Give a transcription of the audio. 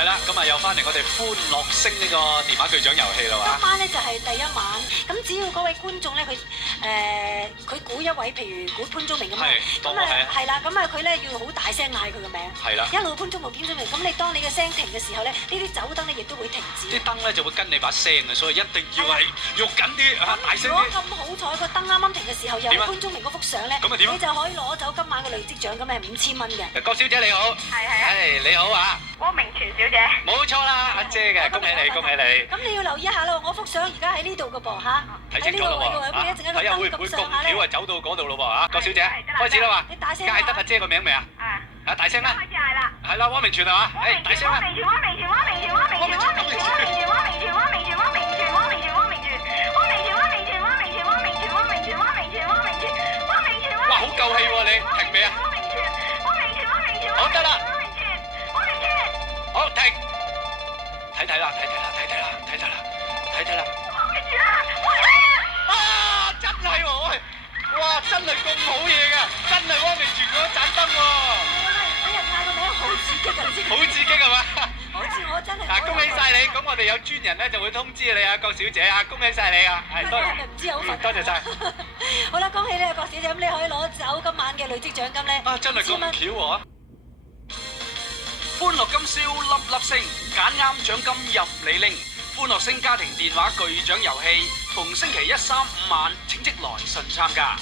係啦，咁啊又翻嚟我哋歡樂星呢個電話巨獎遊戲啦嘛。今晚咧就係第一晚，咁只要嗰位觀眾咧佢估一位，譬如估潘宗明咁啊，咁啊係啦，咁啊佢咧要好大聲嗌佢個名，係啦，一路潘宗明、潘宗明，咁你當你嘅聲停嘅時候咧，呢啲酒燈咧亦都會停止。啲燈咧就會跟你把聲嘅，所以一定要係喐緊啲啊，大聲啲。如果咁好彩個燈啱啱停嘅時候，又係潘宗明嗰幅相咧，咁啊點啊？你就可以攞走今晚嘅累積獎金係5000蚊嘅。郭小姐你好，係你好啊，汪明荃小姐，冇錯啦，阿姐嘅，恭喜你，恭喜你。咁你要留意一下咯，我幅相而家喺呢度嘅噃嚇，睇清楚咯喎，睇下會唔會咁巧啊走到嗰度咯喎嚇，郭小姐開始啦嘛，你大聲嗌得阿姐個名未啊？啊大聲啦，開始嗌啦，係啦，汪明荃係嘛？誒大聲啦！哇好夠氣喎你，停未啊？好得啦，好停，睇啦，啊真係喎，哇真係咁好嘢嘅，真係汪明荃嗰盞燈喎，俾人嗌個名好刺激㗎，你知唔知？好刺激係嘛？好似我真係嗱，恭喜晒你，咁我哋有專人咧就會通知你啊，郭小姐啊，恭喜晒你啊，係多謝，係咪唔知好煩？多謝晒。好啦，恭喜你啊，郭小姐，咁你可以攞走今晚嘅累積獎金咧。啊，真係咁巧喎！歡樂今宵粒粒星，揀啱獎金入你拎。歡樂星家庭電話巨獎遊戲，逢星期1、3、5晚，請即來信參加。